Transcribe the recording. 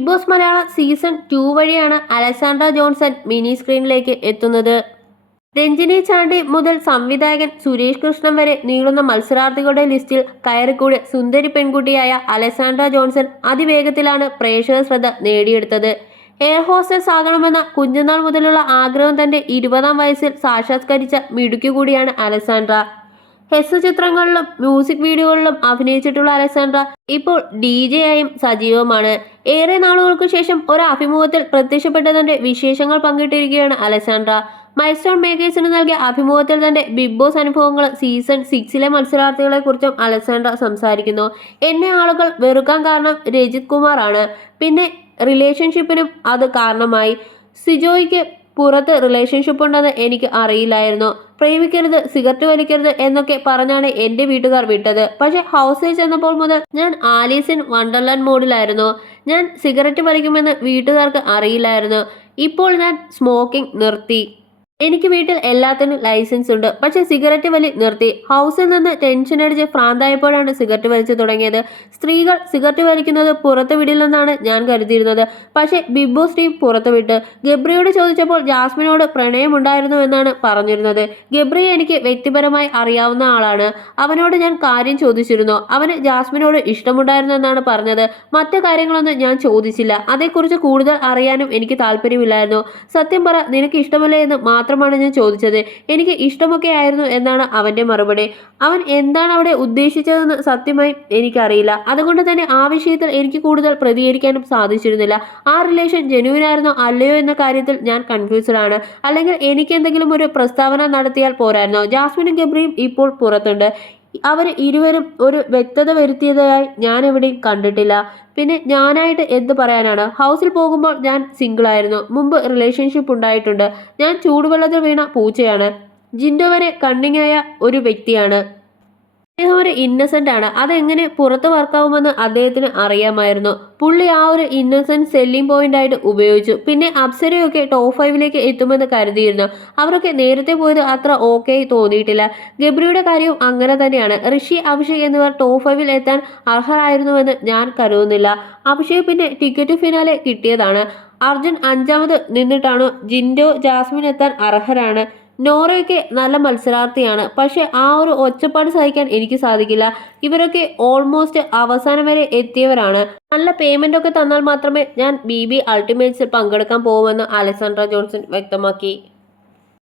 Big boss Malayalam season two വഴിയാണ് Alexandra Johnson mini സ്ക്രീനിലേക്ക് എത്തുന്നത്. രഞ്ജിനി ചാണ്ടി മുതൽ സംവിധായകൻ സുരേഷ് കൃഷ്ണൻ വരെ നീളുന്ന മത്സരാർത്ഥികളുടെ ലിസ്റ്റിൽ കയറിക്കൂടി സുന്ദരി പെൺകുട്ടിയായ അലക്സാണ്ട്ര ജോൺസൺ അതിവേഗത്തിലാണ് പ്രേക്ഷക ശ്രദ്ധ നേടിയെടുത്തത്. എയർ ഹോസ്റ്റസ് ആകണമെന്ന കുഞ്ഞുനാൾ മുതലുള്ള ആഗ്രഹം തന്റെ ഇരുപതാം വയസ്സിൽ സാക്ഷാത്കരിച്ച മിടുക്കി കൂടിയാണ് അലക്സാണ്ട്ര ഹെസ് ചിത്രങ്ങളിലും മ്യൂസിക് വീഡിയോകളിലും അഭിനയിച്ചിട്ടുള്ള അലക്സാണ്ട്ര ഇപ്പോൾ ഡി ജെ ആയും സജീവമാണ് ഏറെ നാളുകൾക്ക് ശേഷം ഒരു അഭിമുഖത്തിൽ പ്രത്യക്ഷപ്പെട്ടതിന്റെ വിശേഷങ്ങൾ പങ്കിട്ടിരിക്കുകയാണ് അലക്സാണ്ട്ര മൈൽസ്റ്റോൺ മേക്കേഴ്സിന് നൽകിയ അഭിമുഖത്തിൽ തന്റെ ബിഗ് ബോസ് അനുഭവങ്ങൾ സീസൺ സിക്സിലെ മത്സരാർത്ഥികളെ കുറിച്ചും അലക്സാണ്ട്ര സംസാരിക്കുന്നു. എന്നെ ആളുകൾ വെറുക്കാൻ കാരണം രജിത് കുമാർ ആണ് പിന്നെ റിലേഷൻഷിപ്പിനും അത് കാരണമായി. സിജോയ്ക്ക് പുറത്ത് റിലേഷൻഷിപ്പ് ഉണ്ടെന്ന് എനിക്ക് അറിയില്ലായിരുന്നു. പ്രേമിക്കരുത് സിഗരറ്റ് വലിക്കരുത് എന്നൊക്കെ പറഞ്ഞാണ് എന്റെ വീട്ടുകാർ വിട്ടത്. പക്ഷേ ഹൗസിൽ ചെന്നപ്പോൾ മുതൽ ഞാൻ ആലീസ് ഇൻ വണ്ടർലാൻഡ് മോഡിലായിരുന്നു. ഞാൻ സിഗരറ്റ് വലിക്കുമെന്ന് വീട്ടുകാർക്ക് അറിയില്ലായിരുന്നു. ഇപ്പോൾ ഞാൻ സ്മോക്കിംഗ് നിർത്തി. എനിക്ക് വീട്ടിൽ എല്ലാത്തിനും ലൈസൻസ് ഉണ്ട്. പക്ഷേ സിഗരറ്റ് വലി നിർത്തി. ഹൗസിൽ നിന്ന് ടെൻഷൻ അടിച്ച് ഭ്രാന്തായപ്പോഴാണ് സിഗരറ്റ് വലിച്ചു തുടങ്ങിയത്. സ്ത്രീകൾ സിഗരറ്റ് വലിക്കുന്നത് പുറത്ത് വിടില്ലെന്നാണ് ഞാൻ കരുതിയിരുന്നത്. പക്ഷേ ബോസ് ടീം പുറത്തു വിട്ട്. ഗബ്രിയോട് ചോദിച്ചപ്പോൾ ജാസ്മിനോട് പ്രണയമുണ്ടായിരുന്നു എന്നാണ് പറഞ്ഞിരുന്നത്. ഗബ്രി എനിക്ക് വ്യക്തിപരമായി അറിയാവുന്ന ആളാണ്. അവനോട് ഞാൻ കാര്യം ചോദിച്ചിരുന്നു. അവന് ജാസ്മിനോട് ഇഷ്ടമുണ്ടായിരുന്നു എന്നാണ് പറഞ്ഞത്. മറ്റു കാര്യങ്ങളൊന്നും ഞാൻ ചോദിച്ചില്ല. അതേക്കുറിച്ച് കൂടുതൽ അറിയാനും എനിക്ക് താല്പര്യമില്ലായിരുന്നു. സത്യം പറ നിനക്ക് ഇഷ്ടമല്ലേ എന്ന് മാത്രമാണ് ഞാൻ ചോദിച്ചത്. എനിക്ക് ഇഷ്ടമൊക്കെ ആയിരുന്നു എന്നാണ് അവന്റെ മറുപടി. അവൻ എന്താണ് അവിടെ ഉദ്ദേശിച്ചതെന്ന് സത്യമായി എനിക്കറിയില്ല. അതുകൊണ്ട് തന്നെ ആ വിഷയത്തിൽ എനിക്ക് കൂടുതൽ പ്രതികരിക്കാനും സാധിച്ചിരുന്നില്ല. ആ റിലേഷൻ ജനുവിൻ ആയിരുന്നോ അല്ലയോ എന്ന കാര്യത്തിൽ ഞാൻ കൺഫ്യൂസ്ഡ് ആണ്. അല്ലെങ്കിൽ എനിക്ക് എന്തെങ്കിലും ഒരു പ്രസ്താവന നടത്തിയാൽ പോരായിരുന്നോ? ജാസ്മിനും ഗബ്രിയും ഇപ്പോൾ പുറത്തുണ്ട്. അവർ ഇരുവരും ഒരു വ്യക്തത വരുത്തിയതായി ഞാൻ എവിടെയും കണ്ടിട്ടില്ല. പിന്നെ ഞാനായിട്ട് എന്ത് പറയാനാണ്? ഹൗസിൽ പോകുമ്പോൾ ഞാൻ സിംഗിളായിരുന്നു മുമ്പ് റിലേഷൻഷിപ്പ് ഉണ്ടായിട്ടുണ്ട്. ഞാൻ ചൂടുവെള്ളത്തിൽ വീണ പൂച്ചയാണ്. ജിൻഡോ വരെ കണ്ണിങ്ങായ ഒരു വ്യക്തിയാണ്. അദ്ദേഹം ഒരു ഇന്നസെന്റ് ആണ്. അതെങ്ങനെ പുറത്ത് വർക്കാവുമെന്ന് അദ്ദേഹത്തിന് അറിയാമായിരുന്നു. പുള്ളി ആ ഒരു ഇന്നസെന്റ് സെല്ലിംഗ് പോയിന്റ് ആയിട്ട് ഉപയോഗിച്ചു. പിന്നെ അപ്സരയൊക്കെ ടോപ്പ് ഫൈവിലേക്ക് എത്തുമെന്ന് കരുതിയിരുന്നു. അവരൊക്കെ നേരത്തെ പോയത് അത്ര ഓക്കെ തോന്നിയിട്ടില്ല. ഗബ്രിയുടെ കാര്യവും അങ്ങനെ തന്നെയാണ്. ഋഷി അഭിഷേക് എന്നിവർ ടോപ്പ് ഫൈവിൽ എത്താൻ അർഹരായിരുന്നുവെന്ന് ഞാൻ കരുതുന്നില്ല. അഭിഷേക് പിന്നെ ടിക്കറ്റ് ഫിനാലെ കിട്ടിയതാണ്. അർജുൻ അഞ്ചാമത് നിന്നിട്ടാണ് ജിൻഡോ ജാസ്മിൻ എത്താൻ അർഹരാണ്. നോറയൊക്കെ നല്ല മത്സരാർത്ഥിയാണ്. പക്ഷെ ആ ഒരു ഒച്ചപ്പാട് സഹിക്കാൻ എനിക്ക് സാധിക്കില്ല. ഇവരൊക്കെ ഓൾമോസ്റ്റ് അവസാനം വരെ എത്തിയവരാണ്. നല്ല പേയ്മെന്റ് ഒക്കെ തന്നാൽ മാത്രമേ ഞാൻ ബി ബി അൾട്ടിമേറ്റ്സിൽ പങ്കെടുക്കാൻ പോകുമെന്ന് അലക്സാണ്ട്ര ജോൺസൺ വ്യക്തമാക്കി.